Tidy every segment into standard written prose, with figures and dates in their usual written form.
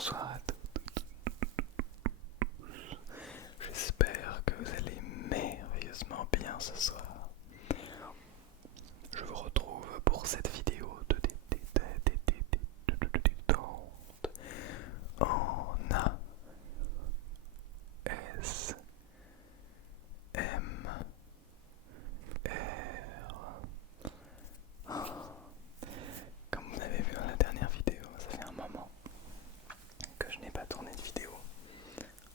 bonsoir à tous. J'espère que vous allez merveilleusement bien ce soir. Je vous retrouve pour cette vidéo de détente en ASMR. Comme vous avez vu dans la dernière vidéo, ça fait un moment que je n'ai pas tourné de vidéo.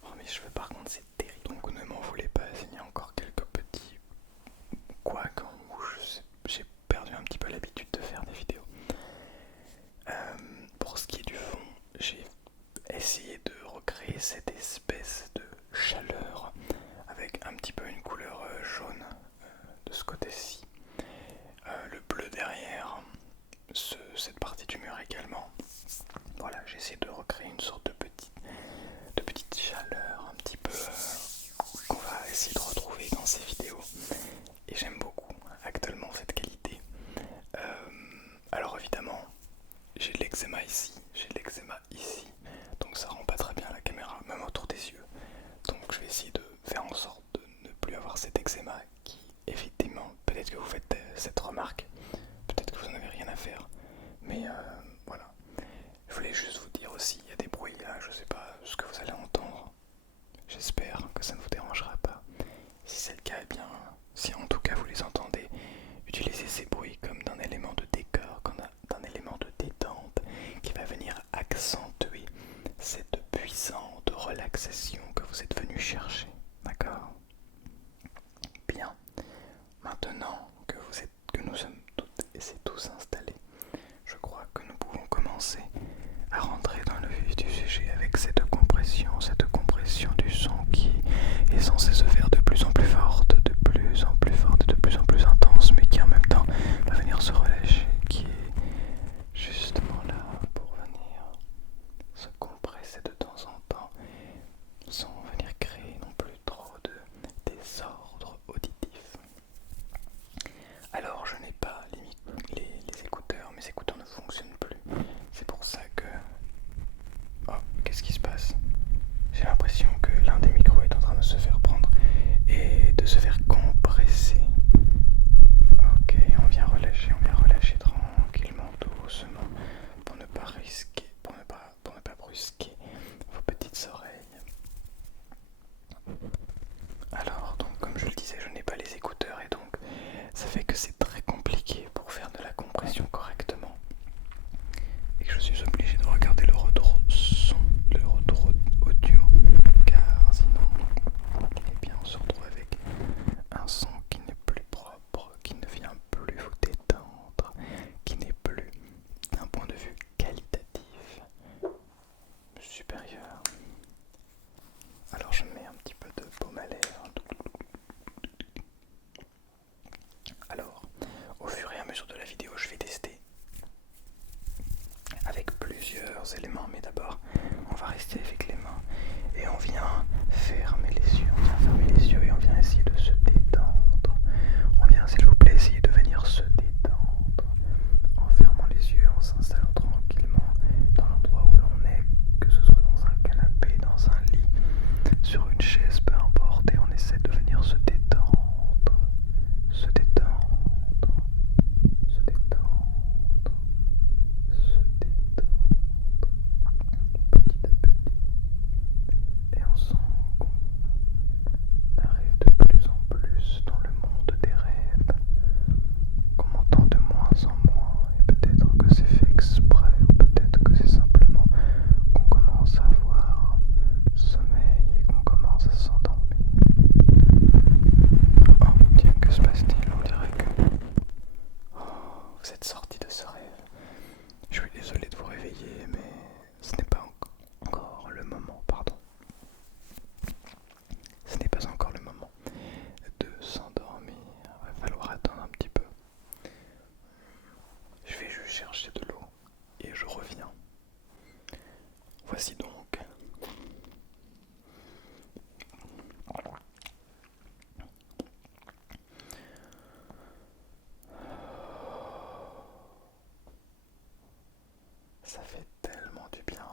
Oh, mes cheveux par contre c'est terrible, donc ne m'en voulez pas s'il y a encore quelques petits couacs en bouche. J'ai perdu un petit peu l'habitude de faire des vidéos. Pour ce qui est du fond, j'ai essayé de recréer cette espèce de chaleur avec un petit peu une couleur jaune de ce côté-ci, le bleu derrière, cette partie du mur également. Voilà, j'ai essayé de recréer une sorte de petite chaleur un petit peu qu'on va essayer de retrouver dans ces vidéos. Et j'aime beaucoup actuellement cette qualité. Alors évidemment, j'ai de l'eczéma ici, j'ai de l'eczéma ici, donc ça rend pas très bien la caméra, même autour des yeux. Donc je vais essayer de faire en sorte de ne plus avoir cet eczéma qui, effectivement, peut-être que vous faites cette remarque, peut-être que vous n'en avez rien à faire, mais voilà. Je voulais juste vous dire aussi, il y a des bruits là, je sais pas ce que vous allez entendre. J'espère que ça ne vous dérangera pas. Si c'est le cas, eh bien, si en tout cas vous les entendez, utilisez ces bruits comme d'un élément de décor, comme d'un élément de détente qui va venir accentuer cette puissante relaxation que vous êtes venu chercher. D'accord? Bien. Maintenant que nous sommes toutes et tous installés, je crois que nous pouvons commencer à rentrer dans le vif du sujet avec cette compression du son qui est censée se faire de plus en plus forte, de plus en plus forte, de plus en plus intense, mais qui en même temps va venir se relâcher, qui est justement là pour venir se compresser de temps en temps, sans venir créer non plus trop de désordre auditif. Alors je n'ai pas les écouteurs, mes écouteurs ne fonctionnent plus, c'est pour ça que... Oh, qu'est-ce qui se passe? J'ai l'impression que l'un des micros est en train de se faire prendre et de se faire compresser. Ok, on vient relâcher tranquillement, doucement, pour ne pas risquer, pour ne pas brusquer vos petites oreilles. Alors, donc, comme je le disais, je n'ai pas les écouteurs et donc ça fait que c'est très compliqué pour faire de la compression correctement. Et que je suis obligé de regarder le retour son, le retour audio, car sinon, eh bien, on se retrouve avec un son qui n'est plus propre, qui ne vient plus vous détendre, qui n'est plus, d'un point de vue qualitatif, supérieur. Alors je mets un petit peu de baume à lèvres. Alors, au fur et à mesure de la vidéo, je vais tester avec plusieurs éléments, mais d'abord, on va rester avec les mains et on vient fermer les yeux, et on vient essayer de se détendre. On vient, s'il vous plaît, essayer de venir se détendre en fermant les yeux, en s'installant tranquillement dans l'endroit où l'on est, que ce soit dans un canapé, dans un lit, sur une chaise, peu importe, et on essaie de venir se détendre, se détendre, se détendre, se détendre, petit à petit. Et on sent qu'on arrive de plus en plus dans le monde des rêves, qu'on m'entend de moins en moins, et peut-être que c'est fait exprès, ou peut-être que c'est simplement qu'on commence à avoir sommeil et qu'on commence à s'endormir. Oh, tiens, que se passe-t-il? On dirait que vous êtes sorti de ce rêve. Je suis désolé de vous réveiller, mais ce n'est pas encore le moment, pardon. Ce n'est pas encore le moment de s'endormir. Il va falloir attendre un petit peu. Je vais juste chercher de l'eau et je reviens. Voici donc ça fait tellement du bien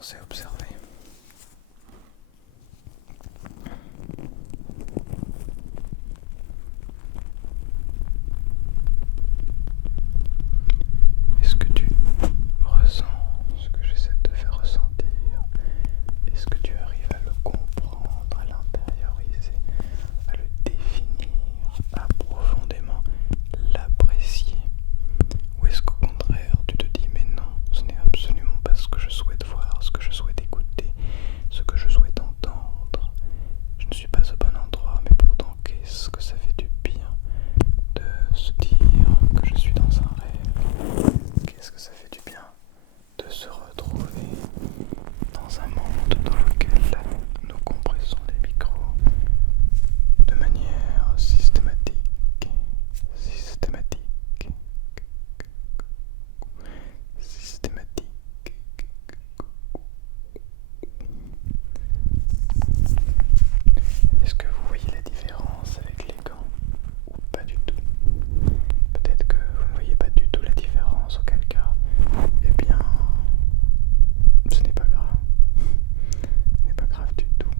commencer à observer. Est-ce que tu ressens ce que j'essaie de te faire ressentir? Est-ce que tu arrives à le comprendre, à l'intérioriser, à le définir, à profondément l'apprécier? Ou est-ce qu'au contraire, tu te dis mais non, ce n'est absolument pas ce que je souhaite voir, ce que je souhaite écouter, ce que je souhaite entendre. Je ne suis pas au bon endroit, mais pourtant qu'est-ce que ça fait du bien de se dire que je suis dans un rêve. Qu'est-ce que ça fait du bien de se retrouver dans un monde dans lequel nous compressons les micros de manière systématique, systématique, systématique. Est-ce que vous voyez la différence avec les gants ou pas du tout? Peut-être que vous ne voyez pas du tout la différence, auquel cas, eh bien, ce n'est pas grave. Ce n'est pas grave du tout.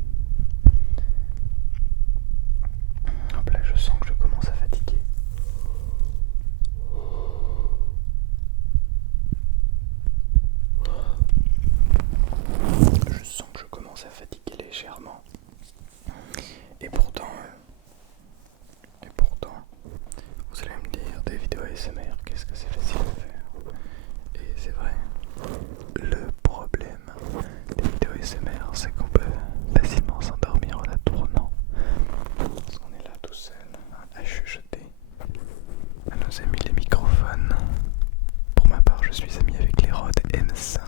Hop là, je sens que je commence à fatiguer. Je sens que je commence à fatiguer légèrement. Et pourtant, vous allez me dire, des vidéos ASMR, qu'est-ce que c'est facile à faire? Et c'est vrai, le problème des vidéos ASMR, c'est qu'on peut facilement s'endormir en la tournant. Parce qu'on est là tout seul, à chuchoter, à nos amis les microphones. Pour ma part, je suis ami avec les Rode M5.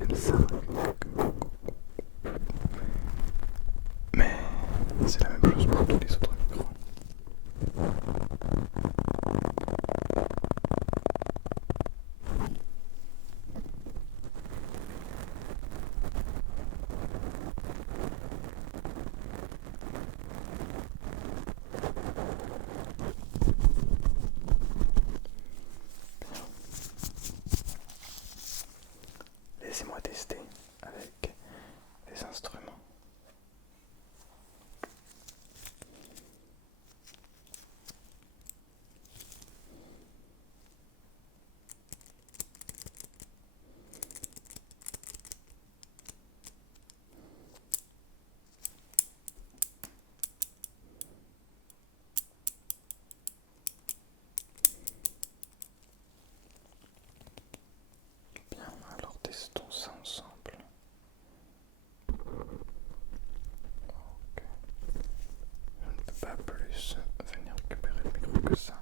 M5. Mais c'est la même chose pour tous les autres micros. Laissez-moi tester avec les instruments. Bien, alors testons ça ensemble. Ok. Je ne peux pas plus venir récupérer le micro que ça.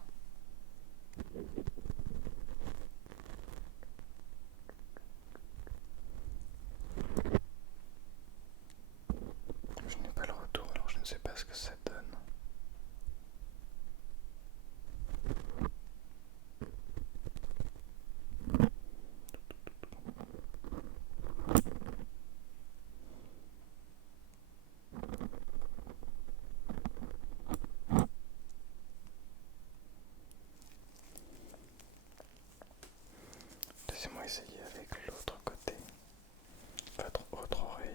Je n'ai pas le retour, alors je ne sais pas ce que ça donne. Laissez-moi essayer avec l'autre côté, votre autre oreille.